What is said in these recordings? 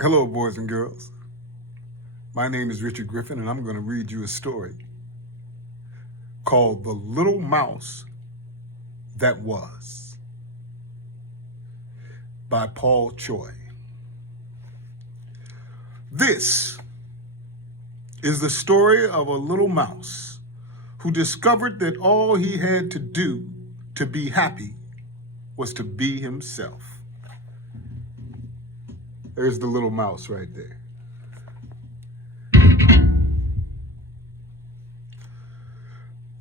Hello, boys and girls. My name is Richard Griffin, and I'm going to read you a story called The Little Mouse That Was by Paul Choi. This is the story of a little mouse who discovered that all he had to do to be happy was to be himself. There's the little mouse right there.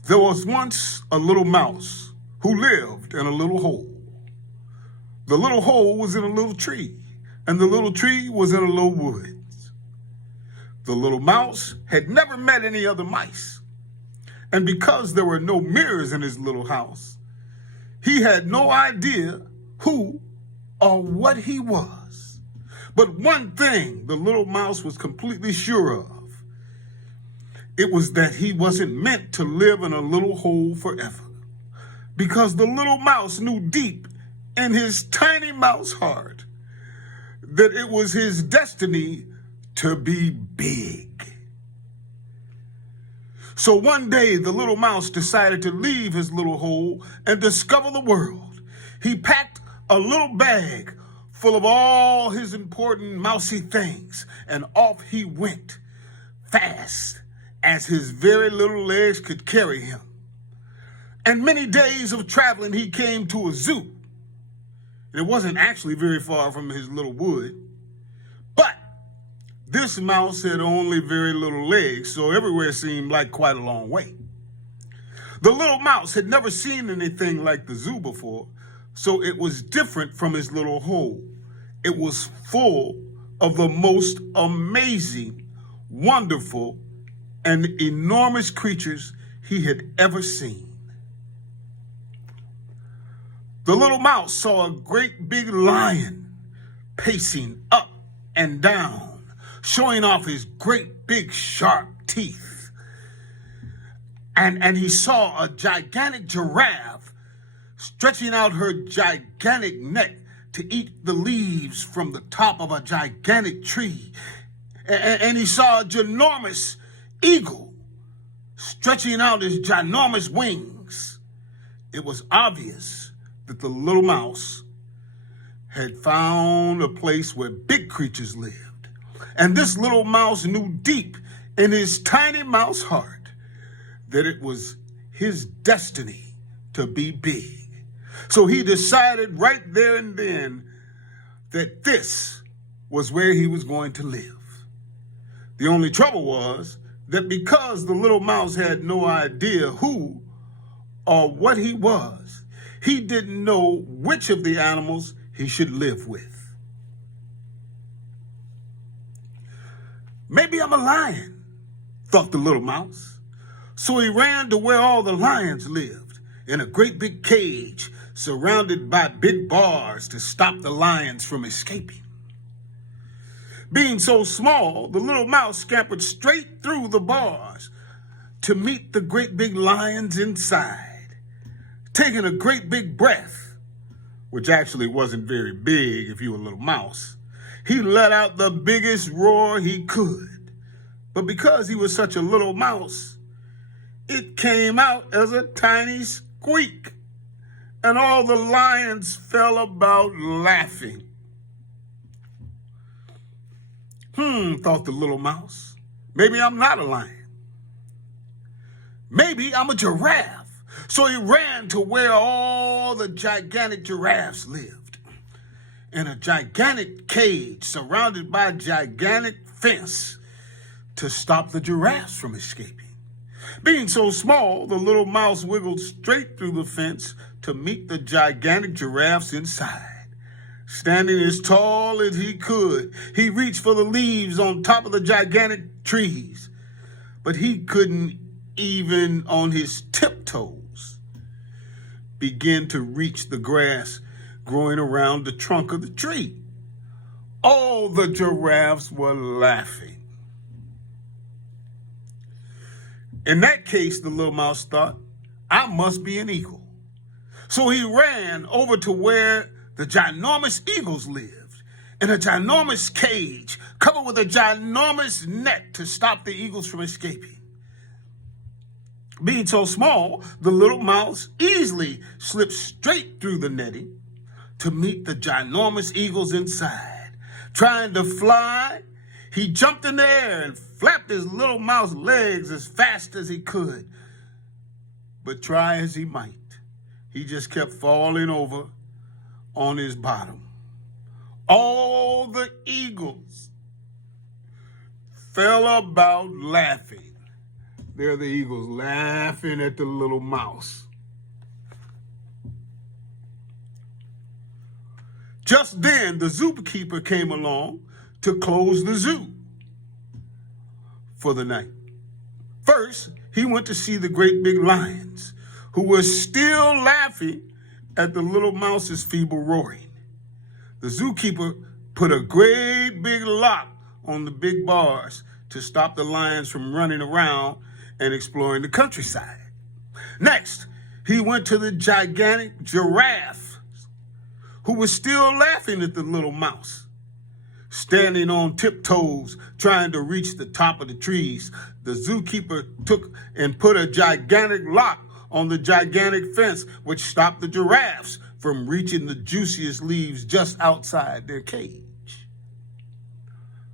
There was once a little mouse who lived in a little hole. The little hole was in a little tree, and the little tree was in a little woods. The little mouse had never met any other mice, and because there were no mirrors in his little house, he had no idea who or what he was. But one thing the little mouse was completely sure of. It was that he wasn't meant to live in a little hole forever, because the little mouse knew deep in his tiny mouse heart that it was his destiny to be big. So one day, the little mouse decided to leave his little hole and discover the world. He packed a little bag full of all his important mousy things, and off he went, fast as his very little legs could carry him. And many days of traveling, he came to a zoo. It wasn't actually very far from his little wood, but this mouse had only very little legs, so everywhere seemed like quite a long way. The little mouse had never seen anything like the zoo before, so it was different from his little hole. It was full of the most amazing, wonderful, and enormous creatures he had ever seen. The little mouse saw a great big lion pacing up and down, showing off his great big sharp teeth. And he saw a gigantic giraffe stretching out her gigantic neck to eat the leaves from the top of a gigantic tree. And he saw a ginormous eagle stretching out his ginormous wings. It was obvious that the little mouse had found a place where big creatures lived. And this little mouse knew deep in his tiny mouse heart that it was his destiny to be big. So he decided right there and then that this was where he was going to live. The only trouble was that because the little mouse had no idea who or what he was, he didn't know which of the animals he should live with. Maybe I'm a lion, thought the little mouse. So he ran to where all the lions lived, in a great big cage surrounded by big bars to stop the lions from escaping. Being so small, the little mouse scampered straight through the bars to meet the great big lions inside. Taking a great big breath, which actually wasn't very big if you were a little mouse, he let out the biggest roar he could. But because he was such a little mouse, it came out as a tiny squeak, and all the lions fell about laughing. Thought the little mouse. Maybe I'm not a lion. Maybe I'm a giraffe. So he ran to where all the gigantic giraffes lived, in a gigantic cage surrounded by a gigantic fence to stop the giraffes from escaping. Being so small, the little mouse wiggled straight through the fence to meet the gigantic giraffes inside. Standing as tall as he could, he reached for the leaves on top of the gigantic trees, but he couldn't even on his tiptoes begin to reach the grass growing around the trunk of the tree. All the giraffes were laughing. In that case, the little mouse thought, I must be an eagle. So he ran over to where the ginormous eagles lived, in a ginormous cage covered with a ginormous net to stop the eagles from escaping. Being so small, the little mouse easily slipped straight through the netting to meet the ginormous eagles inside. Trying to fly, he jumped in the air and flapped his little mouse legs as fast as he could. But try as he might, he just kept falling over on his bottom. All the eagles fell about laughing. There are the eagles laughing at the little mouse. Just then, the zookeeper came along to close the zoo for the night. First, he went to see the great big lions, who were still laughing at the little mouse's feeble roaring. The zookeeper put a great big lock on the big bars to stop the lions from running around and exploring the countryside. Next, he went to the gigantic giraffe, who was still laughing at the little mouse. Standing on tiptoes, trying to reach the top of the trees, the zookeeper took and put a gigantic lock on the gigantic fence, which stopped the giraffes from reaching the juiciest leaves just outside their cage.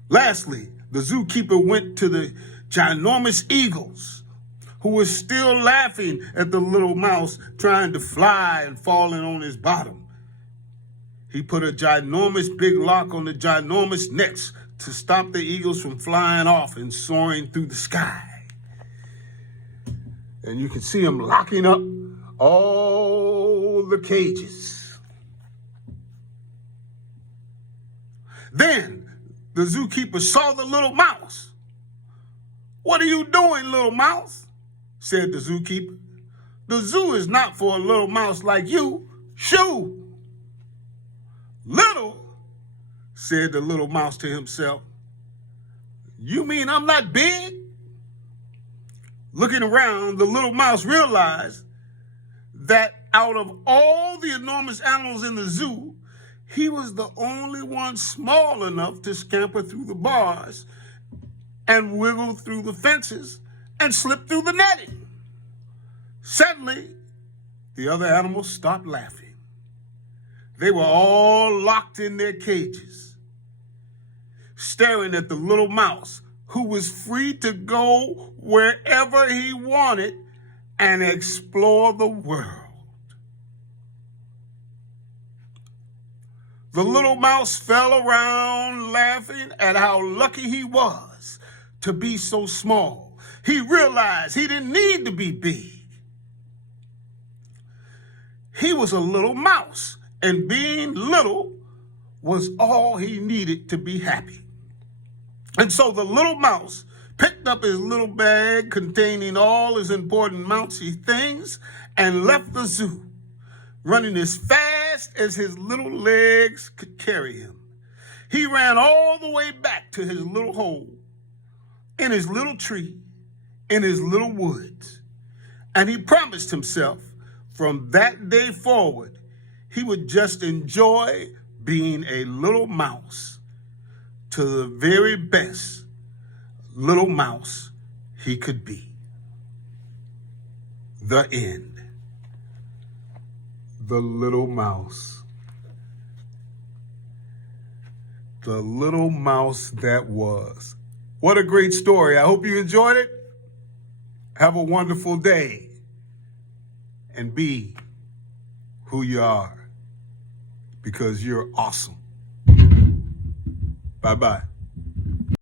Lastly, the zookeeper went to the ginormous eagles, who were still laughing at the little mouse trying to fly and falling on his bottom. He put a ginormous big lock on the ginormous necks to stop the eagles from flying off and soaring through the sky. And you can see them locking up all the cages. Then the zookeeper saw the little mouse. "What are you doing, little mouse?" said the zookeeper. "The zoo is not for a little mouse like you. Shoo!" "Little?" said the little mouse to himself. "You mean I'm not big?" Looking around, the little mouse realized that out of all the enormous animals in the zoo, he was the only one small enough to scamper through the bars and wiggle through the fences and slip through the netting. Suddenly, the other animals stopped laughing. They were all locked in their cages, staring at the little mouse, who was free to go wherever he wanted and explore the world. The little mouse fell around laughing at how lucky he was to be so small. He realized he didn't need to be big. He was a little mouse, and being little was all he needed to be happy. And so the little mouse picked up his little bag containing all his important mousy things and left the zoo, running as fast as his little legs could carry him. He ran all the way back to his little hole, in his little tree, in his little woods. And he promised himself from that day forward, he would just enjoy being a little mouse to the very best little mouse he could be. The end. The little mouse. The little mouse that was. What a great story. I hope you enjoyed it. Have a wonderful day. And be who you are, because you're awesome. Bye-bye.